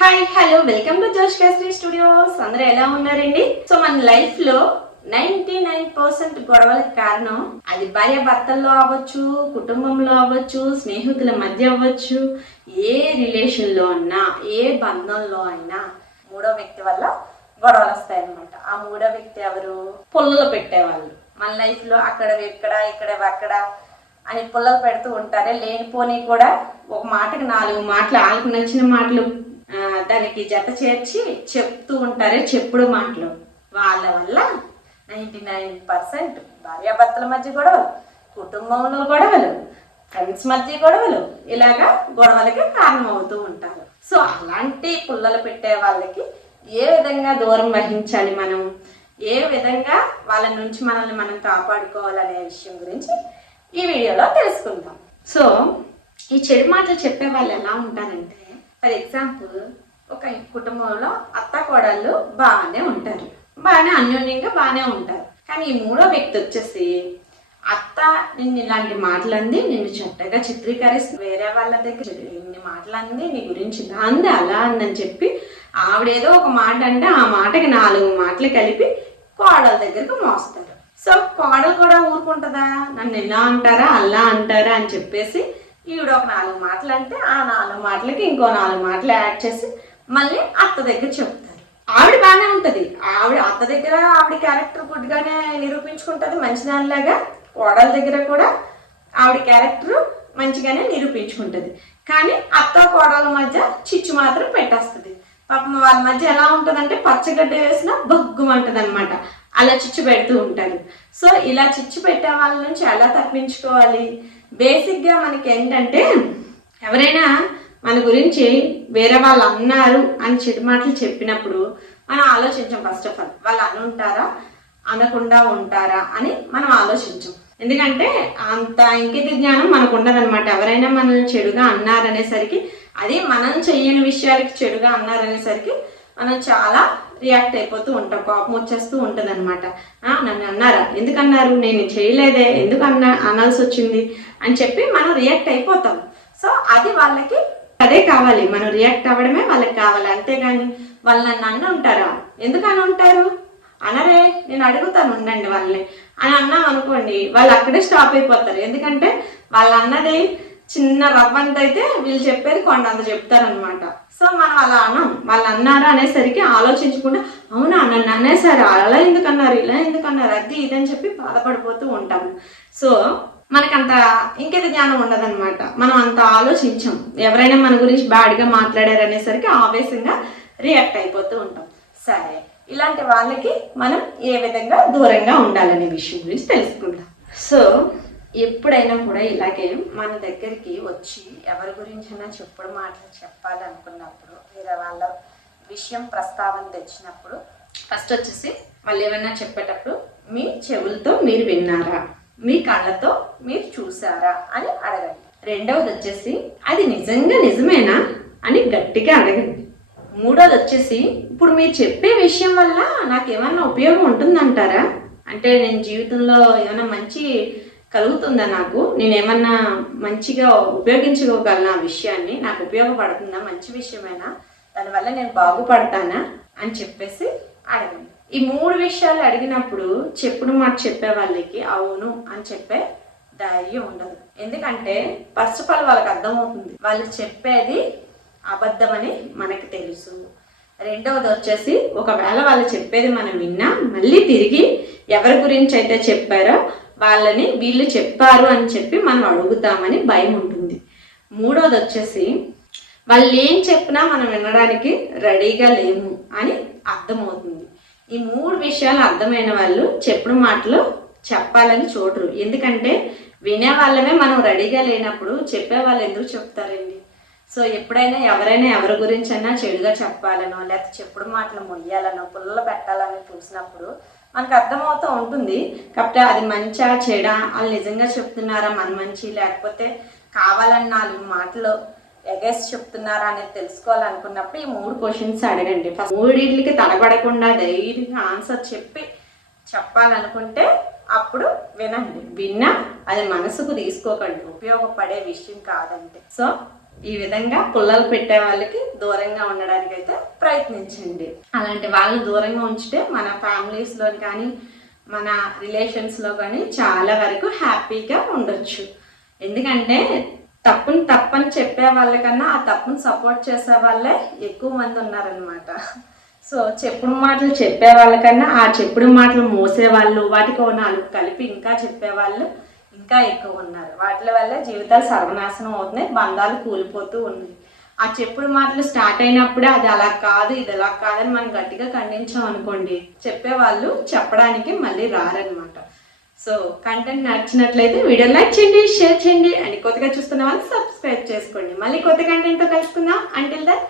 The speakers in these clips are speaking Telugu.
హాయ్ హలో వెల్కమ్ టు జోష్ కేసరి స్టూడియోస్. అందరూ ఎలా ఉన్నారండి? సో మన లైఫ్ లో 99% గొడవలకు కారణం అది భార్య భర్తల్లో అవ్వచ్చు, కుటుంబంలో అవ్వచ్చు, స్నేహితుల మధ్య అవ్వచ్చు, ఏ రిలేషన్ లో అన్నా, ఏ బంధంలో అయినా మూడో వ్యక్తి వల్ల గొడవలు వస్తాయన్నమాట. ఆ మూడో వ్యక్తి ఎవరు? పుల్లలు పెట్టేవాళ్ళు. మన లైఫ్ లో అక్కడ ఇక్కడ అక్కడ అని పుల్లలు పెడుతూ ఉంటారే, లేనిపోని కూడా ఒక మాటకి 4 మాటలు, వాళ్ళకు నచ్చిన మాటలు దానికి జత చేర్చి చెప్తూ ఉంటారే చెప్పుడు మాటలు. వాళ్ళ వల్ల 99% భార్యాభర్తల మధ్య గొడవలు, కుటుంబంలో గొడవలు, ఫ్రెండ్స్ మధ్య గొడవలు, ఇలాగా గొడవలకి కారణమవుతూ ఉంటారు. సో అలాంటి పుల్లలు పెట్టే వాళ్ళకి ఏ విధంగా దూరం వహించాలి, మనం ఏ విధంగా వాళ్ళ నుంచి మనల్ని మనం కాపాడుకోవాలనే విషయం గురించి ఈ వీడియోలో తెలుసుకుందాం. సో ఈ చెడు మాటలు చెప్పే వాళ్ళు ఎలా ఉంటారంటే, ఫర్ ఎగ్జాంపుల్ ఒక కుటుంబంలో అత్త కోడళ్ళు బాగానే ఉంటారు, బాగానే అన్యోన్యంగా బాగానే ఉంటారు. కానీ ఈ మూడో వ్యక్తి వచ్చేసి అత్త నిన్ను ఇలాంటి మాటలంది, నిన్ను చెడ్డగా చిత్రీకరిస్తుంది, వేరే వాళ్ళ దగ్గర ఇన్ని మాటలంది, నీ గురించి ఇలా అంది అలా అందని చెప్పి ఆవిడేదో ఒక మాట అంటే ఆ మాటకి 4 మాటలు కలిపి కోడల దగ్గరకు మోస్తారు. సో కోడలు కూడా ఊరుకుంటుందా? నన్ను ఇలా అంటారా అలా అంటారా అని చెప్పేసి ఈవిడ ఒక 4 మాటలు అంటే ఆ 4 మాటలకి ఇంకో 4 మాటలు యాడ్ చేసి మళ్ళీ అత్త దగ్గర చెప్తారు. ఆవిడ బాగానే ఉంటుంది, ఆవిడ అత్త దగ్గర ఆవిడ క్యారెక్టర్ గుడ్గానే నిరూపించుకుంటుంది మంచిదానిలాగా, కోడల దగ్గర కూడా ఆవిడ క్యారెక్టర్ మంచిగానే నిరూపించుకుంటుంది. కానీ అత్త కోడల మధ్య చిచ్చు మాత్రం పెట్టేస్తుంది. పాపం వాళ్ళ మధ్య ఎలా ఉంటుందంటే పచ్చగడ్డ వేసినా బొగ్గుమంటుంది అనమాట. అలా చిచ్చు పెడుతూ ఉంటారు. సో ఇలా చిచ్చు పెట్టే వాళ్ళ నుంచి ఎలా తప్పించుకోవాలి? బేసిక్గా మనకి ఏంటంటే, ఎవరైనా మన గురించి వేరే వాళ్ళు అన్నారు అని చెడు మాటలు చెప్పినప్పుడు మనం ఆలోచించాం. ఫస్ట్ ఆఫ్ ఆల్ వాళ్ళు అని ఉంటారా, అనకుండా ఉంటారా అని మనం ఆలోచించాం. ఎందుకంటే అంత ఇంకిత జ్ఞానం మనకు ఉండదన్నమాట. ఎవరైనా మనల్ని చెడుగా అన్నారనేసరికి, అది మనం చెయ్యని విషయాలకి చెడుగా అన్నారనేసరికి మనం చాలా రియాక్ట్ అయిపోతూ ఉంటాం, కోపం వచ్చేస్తూ ఉంటుంది అనమాట. నన్ను అన్నారా, ఎందుకు అన్నారు, నేను చేయలేదే, ఎందుకు అనాల్సి వచ్చింది అని చెప్పి మనం రియాక్ట్ అయిపోతాం. సో అది వాళ్ళకి అదే కావాలి, మనం రియాక్ట్ అవ్వడమే వాళ్ళకి కావాలి. అంతేగాని వాళ్ళు నన్ను అన్న ఉంటారా, ఎందుకు అని ఉంటారు, అనరే నేను అడుగుతాను ఉండండి వాళ్ళని అని అన్నాం అనుకోండి, వాళ్ళు అక్కడే స్టాప్ అయిపోతారు. ఎందుకంటే వాళ్ళు అన్నది చిన్న రవ్వంత అయితే వీళ్ళు చెప్పేది కొండంత చెప్తారనమాట. సో మనం అలా అన్నాం, వాళ్ళు అన్నారా అనేసరికి ఆలోచించకుండా అవునా నన్ను అనేసారు, అలా ఎందుకు అన్నారు, ఇలా ఎందుకు అన్నారు, అది ఇదని చెప్పి బాధపడిపోతూ ఉంటాము. సో మనకంత ఇంకేత జ్ఞానం ఉండదన్నమాట. మనం అంత ఆలోచించాం. ఎవరైనా మన గురించి బ్యాడ్గా మాట్లాడారు అనేసరికి ఆవేశంగా రియాక్ట్ అయిపోతూ ఉంటాం. సరే, ఇలాంటి వాళ్ళకి మనం ఏ విధంగా దూరంగా ఉండాలనే విషయం గురించి తెలుసుకుందాం. సో ఎప్పుడైనా కూడా ఇలాగే మన దగ్గరికి వచ్చి ఎవరి గురించైనా చెప్పుడు మాటలు చెప్పాలనుకున్నప్పుడు, వేరే వాళ్ళ విషయం ప్రస్తావన తెచ్చినప్పుడు ఫస్ట్ వచ్చేసి వాళ్ళు ఏమైనా చెప్పేటప్పుడు మీ చెవులతో మీరు విన్నారా, మీ కళ్ళతో మీరు చూసారా అని అడగండి. రెండవది వచ్చేసి అది నిజమేనా అని గట్టిగా అడగండి. మూడోది వచ్చేసి ఇప్పుడు మీరు చెప్పే విషయం వల్ల నాకు ఏమన్నా ఉపయోగం ఉంటుందంటారా, అంటే నేను జీవితంలో ఏమైనా మంచి కలుగుతుందా, నాకు నేనేమన్నా మంచిగా ఉపయోగించుకోగలను, ఆ విషయాన్ని నాకు ఉపయోగపడుతుందా, మంచి విషయమైనా, దానివల్ల నేను బాగుపడతానా అని చెప్పేసి అడగండి. ఈ 3 విషయాలు అడిగినప్పుడు చెప్పుడు మాట చెప్పే వాళ్ళకి అవును అని చెప్పే ధైర్యం ఉండదు. ఎందుకంటే ఫస్ట్ ఆఫ్ ఆల్ వాళ్ళకి అర్థమవుతుంది వాళ్ళు చెప్పేది అబద్ధమని మనకి తెలుసు. రెండవది వచ్చేసి ఒకవేళ వాళ్ళు చెప్పేది మనం విన్నా మళ్ళీ తిరిగి ఎవరి గురించి అయితే చెప్పారో వాళ్ళని వీళ్ళు చెప్పారు అని చెప్పి మనం అడుగుతామని భయం ఉంటుంది. మూడోది వచ్చేసి వాళ్ళు ఏం చెప్పినా మనం వినడానికి రెడీగా లేము అని అర్థమవుతుంది. ఈ 3 విషయాలు అర్థమైన వాళ్ళు చెప్పుడు మాటలు చెప్పాలని చూడరు. ఎందుకంటే వినే వాళ్ళమే మనం రెడీగా లేనప్పుడు చెప్పే వాళ్ళు ఎందుకు చెప్తారండి? సో ఎప్పుడైనా ఎవరైనా ఎవరి గురించి అయినా చెడుగా చెప్పాలనో లేకపోతే చెప్పుడు మాటలు మొయ్యాలనో పుల్లలు పెట్టాలని చూసినప్పుడు మనకు అర్థమవుతూ ఉంటుంది. కాబట్టి అది మంచా చెడా, వాళ్ళు నిజంగా చెప్తున్నారా మన మంచి, లేకపోతే కావాలని 4 మాటలు ఎగేసి చెప్తున్నారా అనేది తెలుసుకోవాలనుకున్నప్పుడు ఈ 3 క్వశ్చన్స్ అడగండి. ఫస్ట్ 3కి తడబడకుండా ధైర్యంగా ఆన్సర్ చెప్పాలనుకుంటే అప్పుడు వినండి. విన్నా అది మనసుకు తీసుకోకండి, ఉపయోగపడే విషయం కాదంటే. సో ఈ విధంగా పుల్లలు పెట్టే వాళ్ళకి దూరంగా ఉండడానికి అయితే ప్రయత్నించండి. అలాంటి వాళ్ళని దూరంగా ఉంచితే మన ఫ్యామిలీస్లో కానీ మన రిలేషన్స్లో కానీ చాలా వరకు హ్యాపీగా ఉండొచ్చు. ఎందుకంటే తప్పని చెప్పే వాళ్ళకన్నా ఆ తప్పుని సపోర్ట్ చేసే వాళ్ళే ఎక్కువ మంది ఉన్నారనమాట. సో చెప్పుడు మాటలు చెప్పే వాళ్ళకన్నా ఆ చెప్పుడు మాటలు మోసేవాళ్ళు, వాటికి 4 కలిపి ఇంకా చెప్పేవాళ్ళు ఇంకా ఎక్కువ ఉన్నారు. వాటి వల్ల జీవితాలు సర్వనాశనం అవుతున్నాయి, బంధాలు కూలిపోతూ ఉన్నాయి. ఆ చెప్పుడు మాటలు స్టార్ట్ అయినప్పుడే అది అలా కాదు ఇది ఎలా కాదని మనం గట్టిగా ఖండించాం అనుకోండి, చెప్పేవాళ్ళు చెప్పడానికి మళ్ళీ రారనమాట. సో కంటెంట్ నచ్చినట్లయితే వీడియో లైక్ చేయండి, షేర్ చేయండి అండ్ కొత్తగా చూస్తున్న వాళ్ళు సబ్స్క్రైబ్ చేసుకోండి. మళ్ళీ కొత్త కంటెంట్తో కలుసుకుందాం. Until then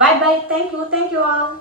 bye bye. Thank you all.